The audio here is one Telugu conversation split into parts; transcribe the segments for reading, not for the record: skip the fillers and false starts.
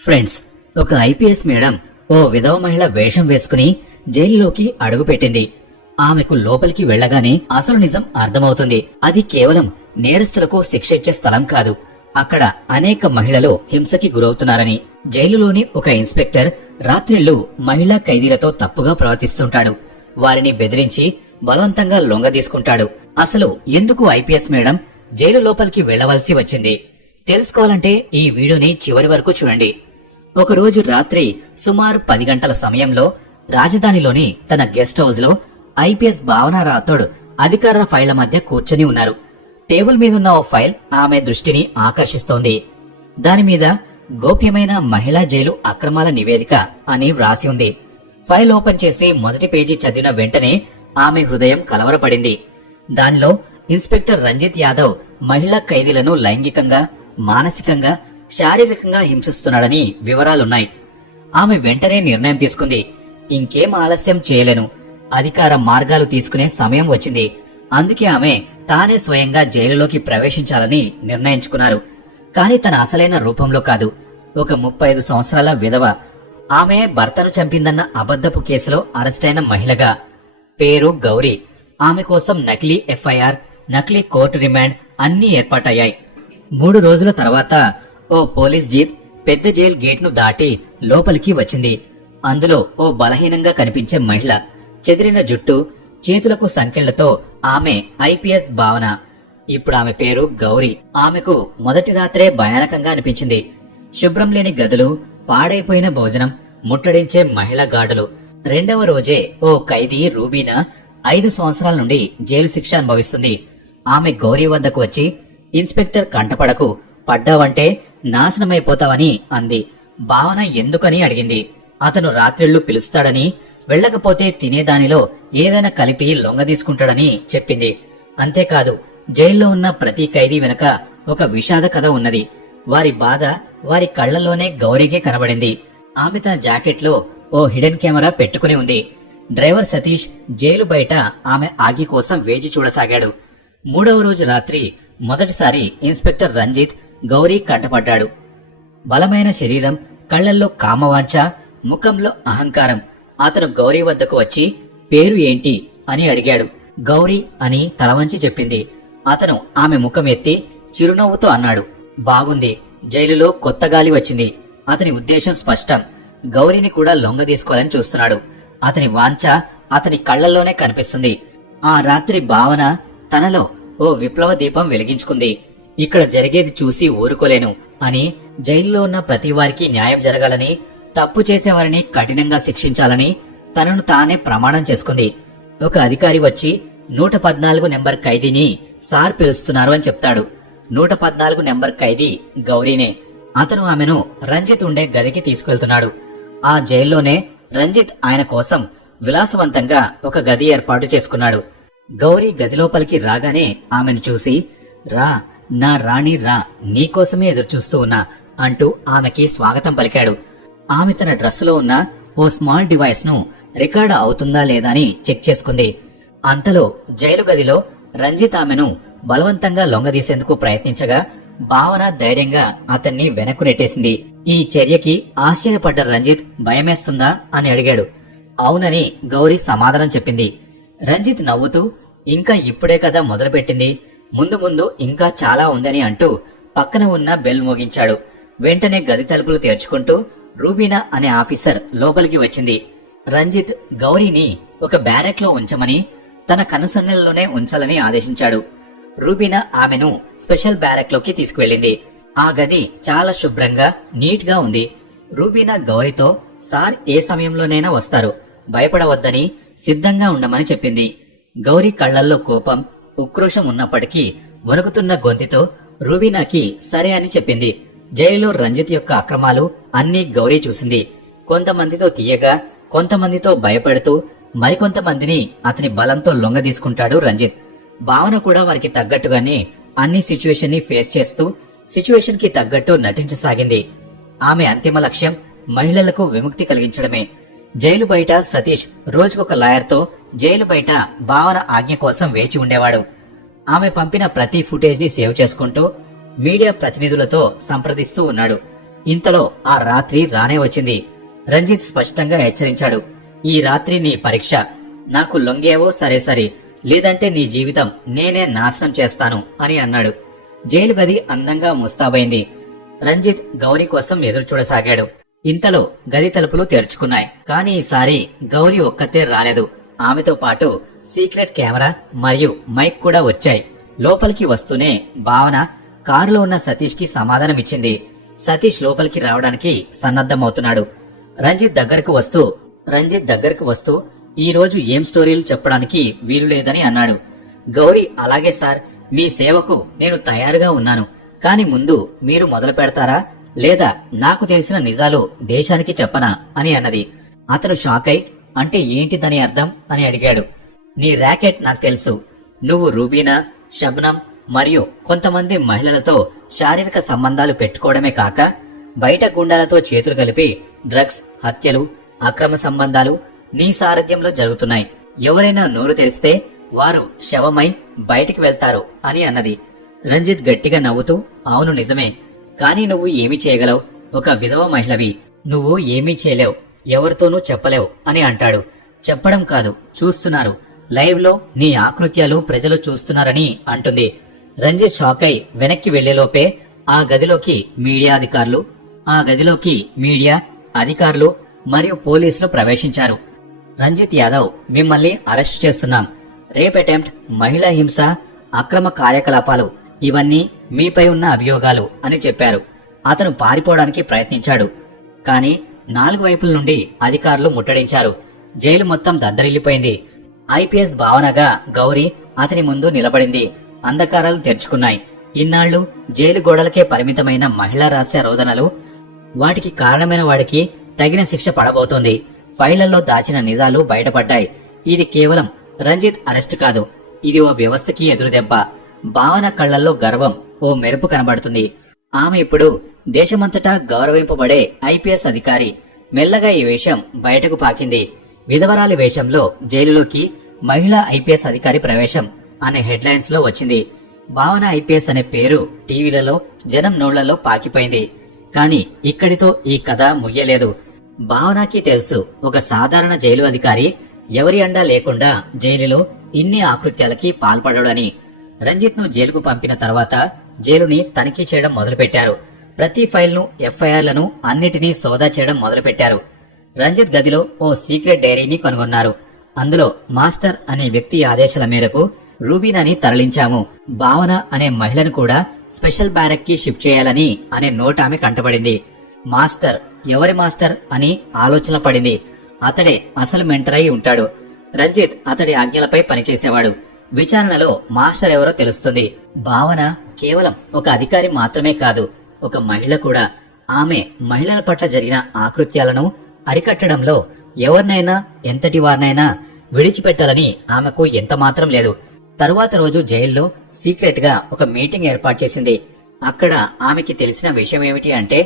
ఫ్రెండ్స్, ఒక ఐపీఎస్ మేడం ఓ విధవ మహిళ వేషం వేసుకుని జైలులోకి అడుగుపెట్టింది. ఆమెకు లోపలికి వెళ్లగానే అసలు నిజం అర్థమవుతుంది. అది కేవలం నేరస్తులకు శిక్ష ఇచ్చే స్థలం కాదు, అక్కడ అనేక మహిళలు హింసకి గురవుతున్నారని. జైలులోని ఒక ఇన్స్పెక్టర్ రాత్రిళ్లు మహిళా ఖైదీలతో తప్పుగా ప్రవర్తిస్తుంటాడు. వారిని బెదిరించి బలవంతంగా లొంగదీసుకుంటాడు. అసలు ఎందుకు ఐపీఎస్ మేడం జైలు లోపలికి వెళ్లవలసి వచ్చింది తెలుసుకోవాలంటే ఈ వీడియోని చివరి వరకు చూడండి. ఒకరోజు రాత్రి సుమారు 10 గంటల సమయంలో రాజధానిలోని తన గెస్ట్ హౌస్ లో ఐపీఎస్ భావన రాథోడ్ అధికారుల ఫైళ్ల మధ్య కూర్చొని ఉన్నారు. టేబుల్ మీదున్న ఓ ఫైల్ ఆమె దృష్టిని ఆకర్షిస్తోంది. దానిమీద గోప్యమైన మహిళా జైలు అక్రమాల నివేదిక అని వ్రాసి ఉంది. ఫైల్ ఓపెన్ చేసి మొదటి పేజీ చదివిన వెంటనే ఆమె హృదయం కలవరపడింది. దానిలో ఇన్స్పెక్టర్ రంజిత్ యాదవ్ మహిళా ఖైదీలను లైంగికంగా, మానసికంగా, శారీరకంగా హింసిస్తున్నాడని వివరాలున్నాయి. ఆమె వెంటనే నిర్ణయం తీసుకుంది. ఇంకేం ఆలస్యం చేయలేను, అధికార మార్గాలు తీసుకునే సమయం వచ్చింది. అందుకే ఆమె తానే స్వయంగా జైలులోకి ప్రవేశించాలని నిర్ణయించుకున్నారు. కాని తన అసలైన రూపంలో కాదు, ఒక 35 సంవత్సరాల విధవ. ఆమె భర్తను చంపిందన్న అబద్ధపు కేసులో అరెస్టైన మహిళగా. పేరు గౌరీ. ఆమె కోసం నకిలీ ఎఫ్ఐఆర్, నకిలీ కోర్టు రిమాండ్ అన్నీ ఏర్పాటయ్యాయి. 3 రోజుల తర్వాత ఓ పోలీస్ జీప్ పెద్ద జైలు గేట్ను దాటి లోపలికి వచ్చింది. అందులో ఓ బలహీనంగా కనిపించే మహిళ, చెదిరిన జుట్టు, చేతులకు సంకెళ్లతో ఆమె ఐపీఎస్ భావన. ఇప్పుడు ఆమె పేరు గౌరీ. ఆమెకు మొదటి రాత్రే భయానకంగా అనిపించింది. శుభ్రం లేని గదులు, పాడైపోయిన భోజనం, ముట్టడించే మహిళా గార్డులు. 2వ రోజే ఓ ఖైదీ రూబీనా 5 సంవత్సరాల నుండి జైలు శిక్ష అనుభవిస్తుంది. ఆమె గౌరీ వద్దకు వచ్చి, ఇన్స్పెక్టర్ కంటపడకు, పడ్డావంటే నాశనమైపోతావని అంది. భావన ఎందుకని అడిగింది. అతను రాత్రిళ్లు పిలుస్తాడని, వెళ్లకపోతే తినేదానిలో ఏదైనా కలిపి లొంగదీసుకుంటాడని చెప్పింది. అంతేకాదు, జైల్లో ఉన్న ప్రతి ఖైదీ వెనక ఒక విషాద కథ ఉన్నది. వారి బాధ వారి కళ్లలోనే గౌరీకే కనబడింది. ఆమె తన జాకెట్లో ఓ హిడెన్ కెమెరా పెట్టుకుని ఉంది. డ్రైవర్ సతీష్ జైలు బయట ఆమె ఆగి కోసం వేచి చూడసాగాడు. 3వ రోజు రాత్రి మొదటిసారి ఇన్స్పెక్టర్ రంజిత్ గౌరీ కంటపడ్డాడు. బలమైన శరీరం, కళ్లల్లో కామవాంఛ, ముఖంలో అహంకారం. అతను గౌరీ వద్దకు వచ్చి పేరు ఏంటి అని అడిగాడు. గౌరీ అని తలవంచి చెప్పింది. అతను ఆమె ముఖం ఎత్తి చిరునవ్వుతో అన్నాడు, బాగుంది, జైలులో కొత్త గాలి వచ్చింది. అతని ఉద్దేశం స్పష్టం, గౌరీని కూడా లొంగదీసుకోవాలని చూస్తున్నాడు. అతని వాంఛ అతని కళ్లల్లోనే కనిపిస్తుంది. ఆ రాత్రి భావన తనలో ఓ విప్లవ దీపం వెలిగించుకుంది. ఇక్కడ జరిగేది చూసి ఊరుకోలేను అని, జైల్లో ఉన్న ప్రతి వారికి న్యాయం జరగాలని, తప్పు చేసేవారిని కఠినంగా శిక్షించాలని తనను తానే ప్రమాణం చేసుకుంది. ఒక అధికారి వచ్చి 114 నెంబర్ ఖైదీని సార్ పిలుస్తున్నారు అని చెప్తాడు. 114 నెంబర్ ఖైదీ గౌరీనే. అతను ఆమెను రంజిత్ ఉండే గదికి తీసుకెళ్తున్నాడు. ఆ జైల్లోనే రంజిత్ ఆయన కోసం విలాసవంతంగా ఒక గది ఏర్పాటు చేసుకున్నాడు. గౌరీ గదిలోపలికి రాగానే ఆమెను చూసి, రా నా రాణి రా, నీకోసమే ఎదురుచూస్తూ ఉన్నా అంటూ ఆమెకి స్వాగతం పలికాడు. ఆమె తన డ్రెస్సులో ఉన్న ఓ స్మాల్ డివైస్ ను రికార్డ్ అవుతుందా లేదా అని చెక్ చేసుకుంది. అంతలో జైలు గదిలో రంజిత్ ఆమెను బలవంతంగా లొంగదీసేందుకు ప్రయత్నించగా భావన ధైర్యంగా అతన్ని వెనక్కు నెట్టేసింది. ఈ చర్యకి ఆశ్చర్యపడ్డ రంజిత్ భయమేస్తుందా అని అడిగాడు. అవునని గౌరీ సమాధానం చెప్పింది. రంజిత్ నవ్వుతూ, ఇంకా ఇప్పుడే కదా మొదలుపెట్టింది, ముందు ముందు ఇంకా చాలా ఉందని అంటూ పక్కన ఉన్న బెల్ మోగించాడు. వెంటనే గది తలుపులు తెరుచుకుంటూ రూబీనా అనే ఆఫీసర్ లోపలికి వచ్చింది. రంజిత్ గౌరీని ఒక బ్యారెక్ లో ఉంచమని, తన కనుసన్నెలలోనే ఉంచాలని ఆదేశించాడు. రూబీనా ఆమెను స్పెషల్ బ్యారెక్ లోకి తీసుకువెళ్లింది. ఆ గది చాలా శుభ్రంగా, నీట్ గా ఉంది. రూబీనా గౌరీతో, సార్ ఏ సమయంలోనైనా వస్తారు, భయపడవద్దని, సిద్ధంగా ఉండమని చెప్పింది. గౌరీ కళ్లల్లో కోపం, ఉక్రోషం ఉన్నప్పటికీ వణుకుతున్న గొంతుతో రూబీనాకి సరే అని చెప్పింది. జైలులో రంజిత్ యొక్క అక్రమాలు అన్నీ గౌరీ చూసింది. కొంతమందితో తీయగా, కొంతమందితో భయపడుతూ, మరికొంతమందిని అతని బలంతో లొంగదీసుకుంటాడు రంజిత్. భావన కూడా వారికి తగ్గట్టుగానే అన్ని సిచ్యువేషన్ ని ఫేస్ చేస్తూ సిచ్యువేషన్ కి తగ్గట్టు నటించసాగింది. ఆమె అంతిమ లక్ష్యం మహిళలకు విముక్తి కలిగించడమే. జైలు బయట సతీష్ రోజుకొక లాయర్తో జైలు బయట భావన ఆజ్ఞ కోసం వేచి ఉండేవాడు. ఆమె పంపిన ప్రతి ఫుటేజ్ ని సేవ్ చేసుకుంటూ మీడియా ప్రతినిధులతో సంప్రదిస్తూ ఉన్నాడు. ఇంతలో ఆ రాత్రి రానే వచ్చింది. రంజిత్ స్పష్టంగా హెచ్చరించాడు, ఈ రాత్రి నీ పరీక్ష. నాకు లొంగేవో సరే సరే, లేదంటే నీ జీవితం నేనే నాశనం చేస్తాను అని అన్నాడు. జైలు గది అందంగా ముస్తాబైంది. రంజిత్ గౌరీ కోసం ఎదురు చూడసాగాడు. ఇంతలో గది తలుపులు తెరుచుకున్నాయి. కాని ఈసారి గౌరీ ఒక్కతే రాలేదు. ఆమెతో పాటు సీక్రెట్ కెమెరా మరియు మైక్ కూడా వచ్చాయి. లోపలికి వస్తూనే భావన కారులో ఉన్న సతీష్ కి సమాధానమిచ్చింది. సతీష్ లోపలికి రావడానికి సన్నద్ధమవుతున్నాడు. రంజిత్ దగ్గరకు వస్తూ ఈ రోజు ఏం స్టోరీలు చెప్పడానికి వీలు లేదని అన్నాడు. గౌరీ, అలాగే సార్, మీ సేవకు నేను తయారుగా ఉన్నాను. కాని ముందు మీరు మొదలు పెడతారా, లేదా నాకు తెలిసిన నిజాలు దేశానికి చెప్పనా అని అన్నది. అతను షాక్ అయి, అంటే ఏంటి దాని అర్థం అని అడిగాడు. నీ ర్యాకెట్ నాకు తెలుసు. నువ్వు రూబీనా, షబ్నం మరియు కొంతమంది మహిళలతో శారీరక సంబంధాలు పెట్టుకోవడమే కాక బయట గుండాలతో చేతులు కలిపి డ్రగ్స్, హత్యలు, అక్రమ సంబంధాలు నీ సారథ్యంలో జరుగుతున్నాయి. ఎవరైనా నోరు తెరిస్తే వారు శవమై బయటికి వెళ్తారు అని అన్నది. రంజిత్ గట్టిగా నవ్వుతూ, అవును నిజమే, కానీ నువ్వు ఏమి చేయగలవు? ఒక విధవ మహిళవి, నువ్వు ఏమీ చేయలేవు, ఎవరితోనూ చెప్పలేవు అని అంటాడు. చెప్పడం కాదు, చూస్తున్నారు. లైవ్ లో నీ ఆకృత్యాలు ప్రజలు చూస్తున్నారని అంటుంది. రంజిత్ షాక్ అయి వెనక్కి వెళ్లేలోపే ఆ గదిలోకి మీడియా అధికారులు మరియు పోలీసులు ప్రవేశించారు. రంజిత్ యాదవ్, మిమ్మల్ని అరెస్ట్ చేస్తున్నాం. రేప్ అటెంప్ట్, మహిళా హింస, అక్రమ కార్యకలాపాలు ఇవన్నీ మీపై ఉన్న అభియోగాలు అని చెప్పారు. అతను పారిపోవడానికి ప్రయత్నించాడు. కాని 4 వైపుల నుండి అధికారులు ముట్టడించారు. జైలు మొత్తం దద్దరిల్లిపోయింది. ఐపీఎస్ భావనగా గౌరీ అతని ముందు నిలబడింది. అంధకారాలు తెరుచుకున్నాయి. ఇన్నాళ్లు జైలు గోడలకే పరిమితమైన మహిళా రహస్య రోదనలు, వాటికి కారణమైన వాడికి తగిన శిక్ష పడబోతోంది. ఫైళ్లలో దాచిన నిజాలు బయటపడ్డాయి. ఇది కేవలం రంజిత్ అరెస్ట్ కాదు, ఇది ఓ వ్యవస్థకి ఎదురుదెబ్బ. భావన కళ్లల్లో గర్వం ఓ మెరుపు కనబడుతుంది. ఆమె ఇప్పుడు దేశమంతటా గౌరవింపబడే ఐపీఎస్ అధికారి. మెల్లగా ఈ విషయం బయటకు పాకింది. విధవరాలి వేషంలో జైలులోకి మహిళా ఐపీఎస్ అధికారి ప్రవేశం అనే హెడ్లైన్స్ లో వచ్చింది. భావన ఐపీఎస్ అనే పేరు టీవీలలో జనం నోళ్లలో పాకిపోయింది. కాని ఇక్కడితో ఈ కథ ముగియలేదు. భావనకి తెలుసు, ఒక సాధారణ జైలు అధికారి ఎవరి అండా లేకుండా జైలులో ఇన్ని ఆకృత్యాలకి పాల్పడడని. రంజిత్ ను జైలుకు పంపిన తర్వాత జైలుని తనిఖీ చేయడం మొదలుపెట్టారు. ప్రతి ఫైల్ను, ఎఫ్ఐఆర్లను అన్నిటినీ సోదా చేయడం మొదలుపెట్టారు. రంజిత్ గదిలో ఓ సీక్రెట్ డైరీని కనుగొన్నారు. అందులో మాస్టర్ అనే వ్యక్తి ఆదేశాల మేరకు రూబీనాని తరలించాము, భావన అనే మహిళను కూడా స్పెషల్ బ్యారక్ కి షిఫ్ట్ చేయాలని అనే నోట్ ఆమె కంటపడింది. మాస్టర్, ఎవరి మాస్టర్ అని ఆలోచన పడింది. అతడే అసలు మెంటర్ అయి ఉంటాడు. రంజిత్ అతడి ఆజ్ఞలపై పనిచేసేవాడు. విచారణలో మాస్టర్ ఎవరో తెలుస్తుంది. భావన కేవలం ఒక అధికారి మాత్రమే కాదు, ఒక మహిళ కూడా. ఆమె మహిళల పట్ల జరిగిన ఆకృత్యాలను అరికట్టడంలో ఎవరినైనా, ఎంతటి వారినైనా విడిచిపెట్టాలని ఆమెకు ఎంతమాత్రం లేదు. తరువాత రోజు జైల్లో సీక్రెట్ గా ఒక మీటింగ్ ఏర్పాటు చేసింది. అక్కడ ఆమెకి తెలిసిన విషయం ఏమిటి అంటే,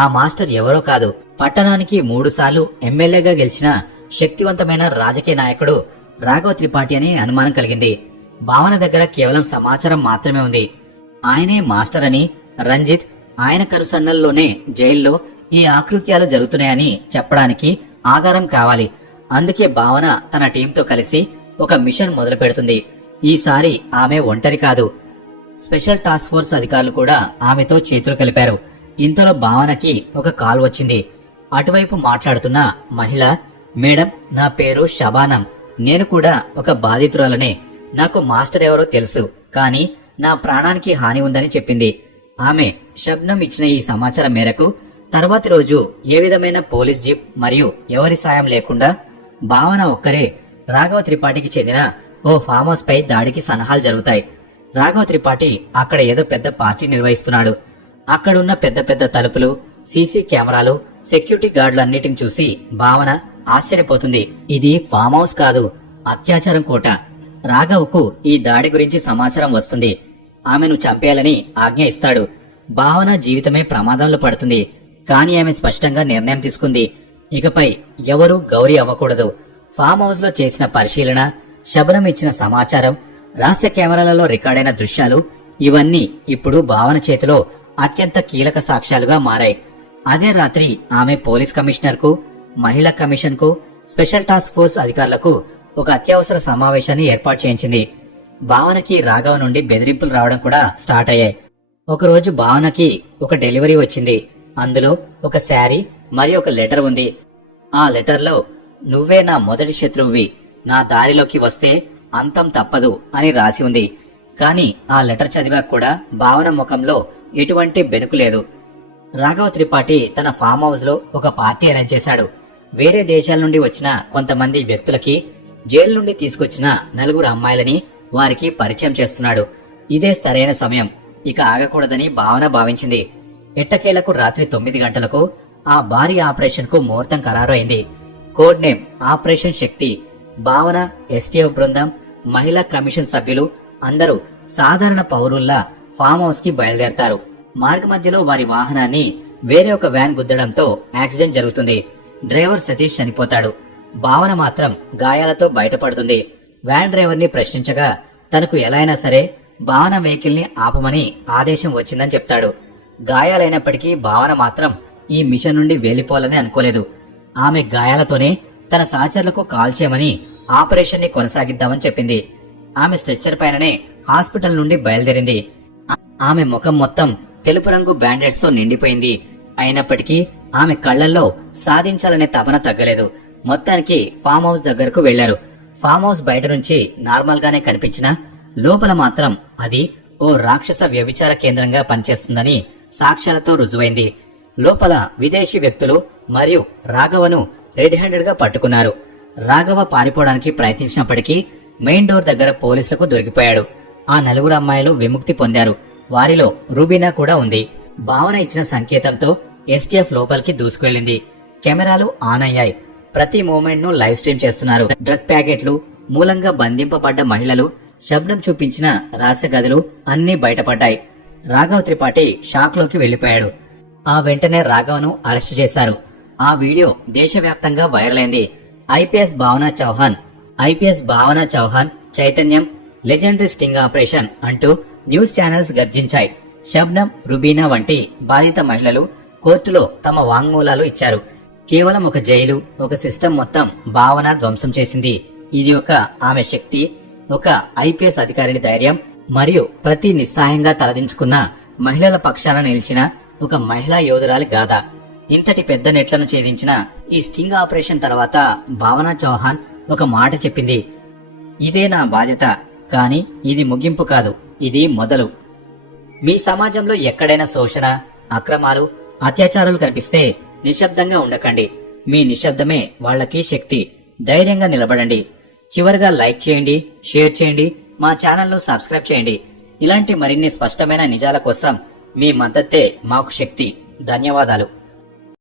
ఆ మాస్టర్ ఎవరో కాదు, పట్టణానికి 3 సార్లు ఎమ్మెల్యేగా గెలిచిన శక్తివంతమైన రాజకీయ నాయకుడు రాఘవ త్రిపాఠి అని అనుమానం కలిగింది. భావన దగ్గర కేవలం సమాచారం మాత్రమే ఉంది. ఆయనే మాస్టర్ అని రంజిత్ ఆయన కనుసన్నల్లోనే జైల్లో ఈ ఆకృత్యాలు జరుగుతున్నాయని చెప్పడానికి ఆధారం కావాలి. అందుకే భావన తన టీంతో కలిసి ఒక మిషన్ మొదలు పెడుతుంది. ఈసారి ఆమె ఒంటరి కాదు. స్పెషల్ టాస్క్ ఫోర్స్ అధికారులు కూడా ఆమెతో చేతులు కలిపారు. ఇంతలో భావనకి ఒక కాల్ వచ్చింది. అటువైపు మాట్లాడుతున్న మహిళ, మేడం, నా పేరు షబానం. నేను కూడా ఒక బాధితురాలనే. నాకు మాస్టర్ ఎవరో తెలుసు, కానీ నా ప్రాణానికి హాని ఉందని చెప్పింది. ఆమె షబ్నం ఇచ్చిన ఈ సమాచారం మేరకు తర్వాతి రోజు ఏ విధమైన పోలీస్ జీప్ మరియు ఎవరి సాయం లేకుండా భావన ఒక్కరే రాఘవ త్రిపాఠికి చెందిన ఓ ఫామ్ హౌస్ పై దాడికి సన్నాహాలు జరుగుతాయి. రాఘవ త్రిపాఠి అక్కడ ఏదో పెద్ద పార్టీ నిర్వహిస్తున్నాడు. అక్కడున్న పెద్ద పెద్ద తలుపులు, సీసీ కెమెరాలు, సెక్యూరిటీ గార్డులన్నిటిని చూసి భావన ఆశ్చర్యపోతుంది. ఇది ఫామ్ హౌస్ కాదు, అత్యాచారం కోట. రాఘవ్కు ఈ దాడి గురించి సమాచారం వస్తుంది. ఆమెను చంపేయాలని ఆజ్ఞ ఇస్తాడు. భావన జీవితమే ప్రమాదంలో పడుతుంది. కానీ ఆమె స్పష్టంగా నిర్ణయం తీసుకుంది, ఇకపై ఎవరూ గౌరీ అవ్వకూడదు. ఫామ్ హౌస్ లో చేసిన పరిశీలన, శబనం ఇచ్చిన సమాచారం, రహస్య కెమెరాలలో రికార్డైన దృశ్యాలు, ఇవన్నీ ఇప్పుడు భావన చేతిలో అత్యంత కీలక సాక్ష్యాలుగా మారాయి. అదే రాత్రి ఆమె పోలీస్ కమిషనర్ కు, మహిళా కమిషన్ కు, స్పెషల్ టాస్క్ ఫోర్స్ అధికారులకు ఒక అత్యవసర సమావేశాన్ని ఏర్పాటు చేయించింది. భావనకి రాఘవ నుండి బెదిరింపులు రావడం కూడా స్టార్ట్ అయ్యాయి. ఒకరోజు భావనకి ఒక డెలివరీ వచ్చింది. అందులో ఒక శారీ మరియు ఒక లెటర్ ఉంది. ఆ లెటర్లో నువ్వే నా మొదటి శత్రువువి, నా దారిలోకి వస్తే అంతం తప్పదు అని రాసి ఉంది. కాని ఆ లెటర్ చదివాక కూడా భావన ముఖంలో ఎటువంటి బెనుకు లేదు. రాఘవ త్రిపాఠి తన ఫామ్ హౌస్ లో ఒక పార్టీ అరేంజ్ చేశాడు. వేరే దేశాల నుండి వచ్చిన కొంతమంది వ్యక్తులకి, జైలు నుండి తీసుకొచ్చిన 4 అమ్మాయిలని వారికి పరిచయం చేస్తున్నాడు. ఇదే సరైన సమయం, ఇక ఆగకూడదని భావన భావించింది. ఎట్టకేలకు రాత్రి 9 గంటలకు ఆ భారీ ఆపరేషన్ కు ముహూర్తం ఖరారు అయింది. కోడ్ నేమ్ ఆపరేషన్ శక్తి. భావన, ఎస్టీఎఫ్ బృందం, మహిళా కమిషన్ సభ్యులు అందరూ సాధారణ పౌరుల్లా ఫామ్ హౌస్ కి బయలుదేరతారు. మార్గ మధ్యలో వారి వాహనాన్ని వేరే ఒక వ్యాన్ గుద్దడంతో యాక్సిడెంట్ జరుగుతుంది. డ్రైవర్ సతీష్ చనిపోతాడు. భావన మాత్రం గాయాలతో బయటపడుతుంది. వ్యాన్ డ్రైవర్ ని ప్రశ్నించగా తనకు ఎలా అయినా సరే భావన వెహికల్ ని ఆపమని ఆదేశం వచ్చిందని చెప్తాడు. గాయాలైనప్పటికీ భావన మాత్రం ఈ మిషన్ నుండి వెళ్లిపోవాలని అనుకోలేదు. ఆమె గాయాలతోనే తన సహచరులకు కాల్ చేయమని ఆపరేషన్ ని కొనసాగిద్దామని చెప్పింది. ఆమె స్ట్రెచ్చర్ పైననే హాస్పిటల్ నుండి బయలుదేరింది. ఆమె ముఖం మొత్తం తెలుపు రంగు బ్యాండేడ్స్ తో నిండిపోయింది. అయినప్పటికీ ఆమె కళ్లల్లో సాధించాలనే తపన తగ్గలేదు. మొత్తానికి ఫామ్ హౌస్ దగ్గరకు వెళ్లారు. ఫామ్ హౌస్ బయట నుంచి నార్మల్ గానే కనిపించినా లోపల మాత్రం అది ఓ రాక్షస వ్యభిచార కేంద్రంగా పనిచేస్తుందని సాక్ష్యాలతో రుజువైంది. లోపల విదేశీ వ్యక్తులు మరియు రాఘవను రెడ్ హ్యాండెడ్ గా పట్టుకున్నారు. రాఘవ పారిపోవడానికి ప్రయత్నించినప్పటికీ మెయిన్ డోర్ దగ్గర పోలీసులకు దొరికిపోయాడు. ఆ 4 అమ్మాయిలు విముక్తి పొందారు. వారిలో రూబీనా కూడా ఉంది. భావన ఇచ్చిన సంకేతంతో ఎస్టీఎఫ్ లోపలికి దూసుకెళ్లింది. కెమెరాలు ఆన్ అయ్యాయి. ప్రతి మూమెంట్ ను లైవ్ స్ట్రీమ్ చేస్తున్నారు. డ్రగ్ ప్యాకెట్లు, మూలంగా బంధింపబడ్డ మహిళలు, శబ్దం చూపించిన రహస్య గదులు అన్నీ బయటపడ్డాయి. రాఘవ త్రిపాఠి షాక్ లోకి వెళ్లిపోయాడు. ఆ వెంటనే రాఘవను అరెస్టు చేశారు. ఆ వీడియో దేశవ్యాప్తంగా వైరల్ అయింది. ఐపీఎస్ భావన చౌహాన్ చైతన్యం, లెజెండరీ స్టింగ్ ఆపరేషన్ అంటూ న్యూస్ ఛానల్స్ గర్జించాయి. శబ్నం, రుబీనా వంటి బాధిత మహిళలు కోర్టులో తమ వాంగ్మూలాలు ఇచ్చారు. కేవలం ఒక జైలు, ఒక సిస్టమ్ మొత్తం భావన ధ్వంసం చేసింది. ఇది ఒక ఆమె శక్తి, ఒక ఐపీఎస్ అధికారిని ధైర్యం మరియు ప్రతి నిస్సహాయంగా తలదించుకున్న మహిళల పక్షాన నిలిచిన ఒక మహిళా యోధురాలి గాథ. ఇంతటి పెద్ద నెట్లను ఛేదించిన ఈ స్టింగ్ ఆపరేషన్ తర్వాత భావన చౌహాన్ ఒక మాట చెప్పింది. ఇదే నా బాధ్యత, కాని ఇది ముగింపు కాదు, ఇది మొదలు. మీ సమాజంలో ఎక్కడైనా శోషణ, అక్రమాలు, అత్యాచారాలు కనిపిస్తే నిశ్శబ్దంగా ఉండకండి. మీ నిశ్శబ్దమే వాళ్ళకి శక్తి. ధైర్యంగా నిలబడండి. చివరిగా లైక్ చేయండి, షేర్ చేయండి, మా ఛానల్ను సబ్స్క్రైబ్ చేయండి. ఇలాంటి మరిన్ని స్పష్టమైన నిజాల కోసం మీ మద్దతే మాకు శక్తి. ధన్యవాదాలు.